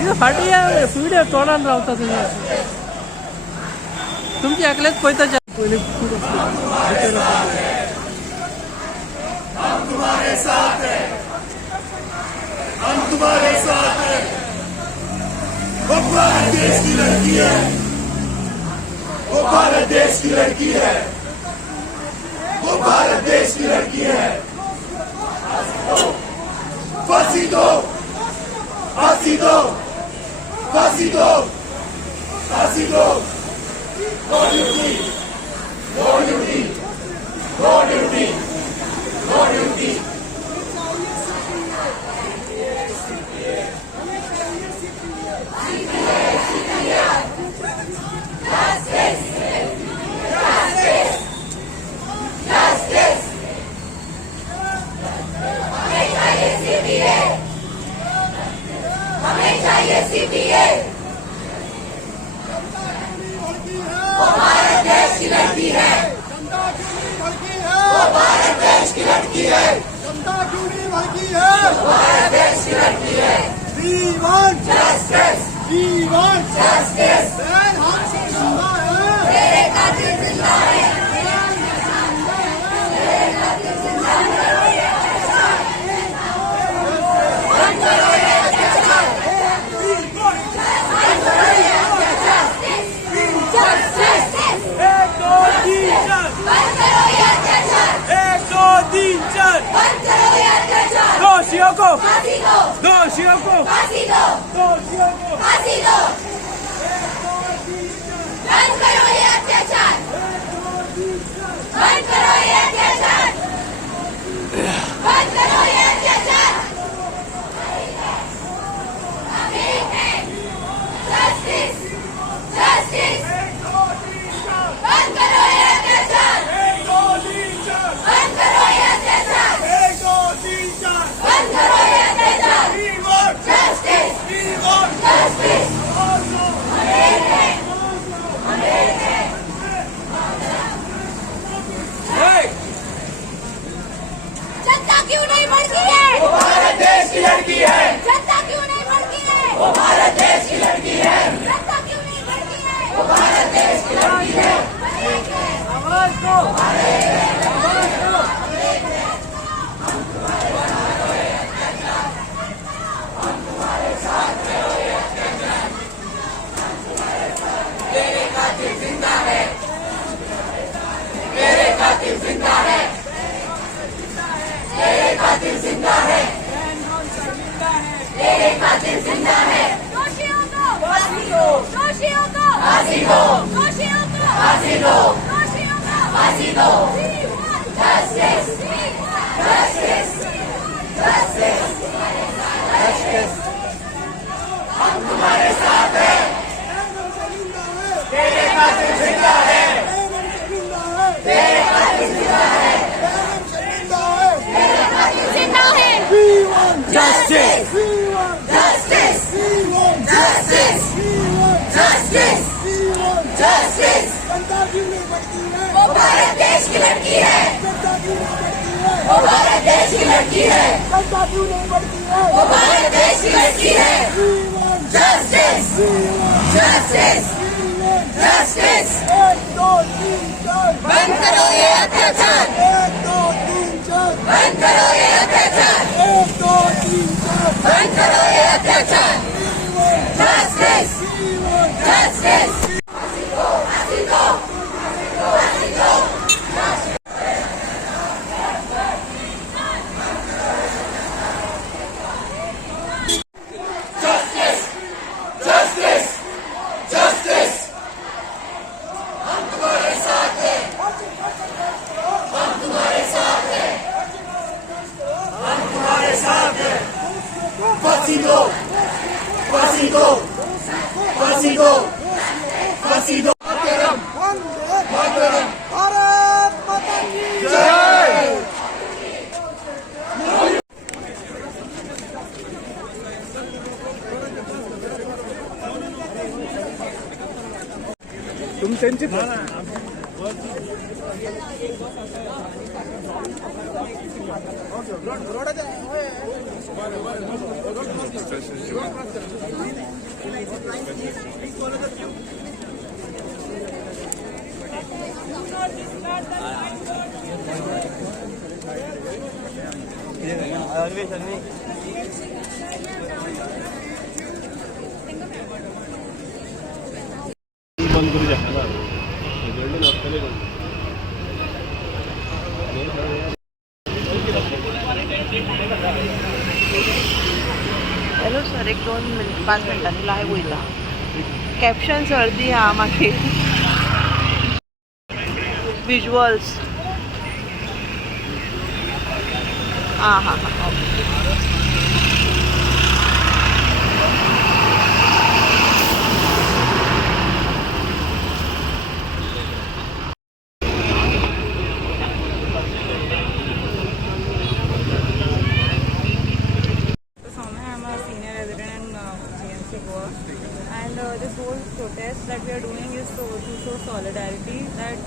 ಇದು फाटी व्हिडिओ तोडायला रावता तुम्ही तुमची एकलेच पळता पहिले हम तुम्हारे साथ हैं, हम तुम्हारे साथ हैं। वो भारत देश की लड़की है, वो भारत देश की लड़की है, वो भारत देश की लड़की है। फांसी दो, फांसी दो, फांसी दो, फांसी दो। No duty, no duty, no duty, no duty। वो भारत देश की लड़की है, वो भारत देश की लड़की है, जनता क्यों नहीं भड़की है? वो भारत देश की लड़की है। We want Justice, we want justice। बहन हम से जिंदा है, तेरे कातिल जिंदा है, बंद करो ये अत्याचार, justice, एक दो तीन चार बंद करो ये अत्याचार, एक दो तीन चार बंद करो ये अत्याचार। दोषियों को फांसी दो, दोषियों को फांसी दो, दोषियों को फांसी दो। बंद करो ये अत्याचार, बंद करो ये अत्याचार, बंद करो ये अत्याचार। जस्टिस, जस्टिस, बंद करो ये अत्याचार, बंद करो ये अत्याचार, बंद करो ये अत्याचार। Justice, justice. जनता क्यों नहीं भड़की है? वो भारत देश की लड़की है, जनता क्यों नहीं भड़की है? वो भारत देश की लड़की है, जनता क्यों नहीं भड़की है? वो भारत देश की लड़की है। आवाज दो मेरे कातिल जिंदा है, मेरे कातिल जिंदा है, मेरे कातिल जिंदा है, मेरे कातिल जिंदा है। दोषियों को फांसी दो, दोषियों को फांसी दो, दोषियों को फांसी दो, दोषियों को फांसी दो। Justice, justice, justice, justice. हम तुम्हारे साथ हैं, तेरे कातिल जिंदा है, तेरे कातिल जिंदा है, तेरे कातिल जिंदा है। Justice, justice, justice, justice, justice। वो भारत देश की लड़की है, वो भारत देश की लड़की है, वो भारत देश की लड़की है। Justice, justice, justice। बंद करो ये अत्याचार, बंद करो ये अत्याचार, बंद करो ये अत्याचार। Justice, justice। फांसी दो, फांसी दो, फांसी दो। Justice, justice, justice। हम तुम्हारे साथ हैं, हम तुम्हारे साथ हैं, हम तुम्हारे साथ हैं। फांसी दो, फांसी दो, फांसी दो, फांसी दो। मातरम, मातरम, भारत माता की जय। तुम त्यांची रोड हॅलो सर, एक 5 मिनटांनी लाईव्ह वयता. कॅप्शन्स अर्दी हा मागीर विज्युअल्स. हां हां हां I'm a senior resident in GMC Goa, and this whole protest that we are doing is to show solidarity that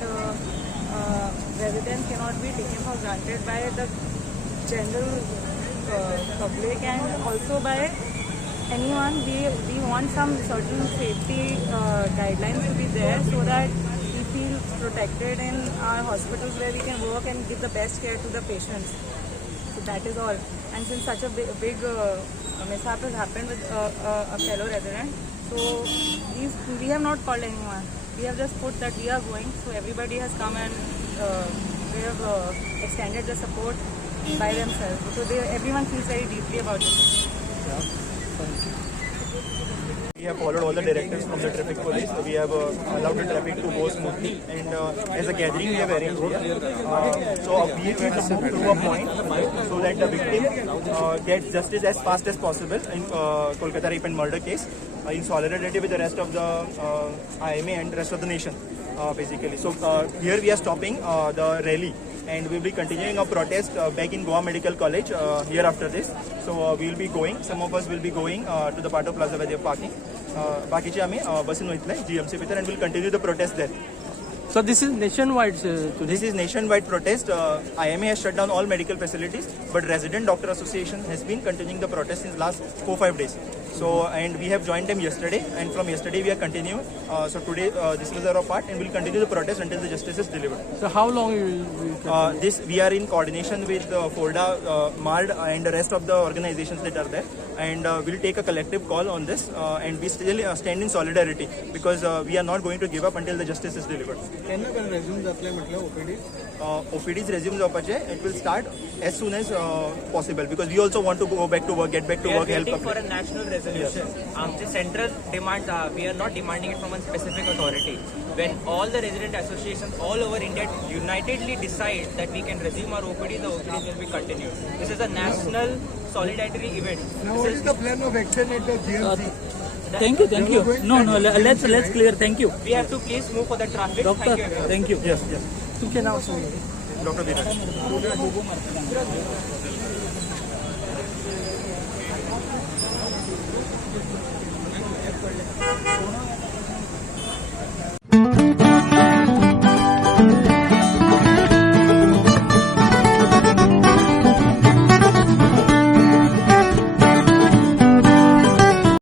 residents cannot be taken for granted by the general public and also by anyone. We want some certain safety guidelines to be there so that we feel protected in our hospitals where we can work and give the best care to the patients. So that is all. And since such a big mishap has happened with a fellow resident, so we have not called anyone. We have just put that we are going. So everybody has come and they have extended the support by themselves. So everyone feels very deeply about this. We have followed all the directives from the traffic police. We have allowed the traffic to go smoothly, and as a gathering we have arranged here. So we need to move through a point so that the victim gets justice as fast as possible in Kolkata rape and murder case, in solidarity with the rest of the IMA and rest of the nation, basically. So here we are stopping the rally, and we will be continuing our protest back in Goa Medical College here after this. So we will be going, some of us will be going to the Pato Plaza where they are parking. बाकीचे आम्ही बसून वयतले GMC भितर, and will continue the protest there. So this is nationwide today. This is nationwide protest. IMA has shut down all medical facilities, but Resident Doctor Association has been continuing the protest since last 4-5 days. So, and we have joined them yesterday, and from yesterday we are continuing. So today this was our part, and we'll continue the protest until the justice is delivered. So how long you will This we are in coordination with FORDA, MARD, and the rest of the organizations that are there, and we'll take a collective call on this, and we still stand in solidarity because we are not going to give up until the justice is delivered. OPDs resume जावपाचे. It will start as soon as possible because we also want to go back to work, get back to work, help for a public. national resolution. The central demands are, we are not demanding it from a specific authority. When all the resident associations all over India unitedly decide that we can resume our OPD, the OPDs will be continued. This is a national solidarity event. Now what is the plan of action at the GMC? Thank you. No, let's clear. Thank you. We have to please move for the traffic. Doctor, Thank you. thank you. Yes. तुमचे नाव सांगा. Dr. Viraj.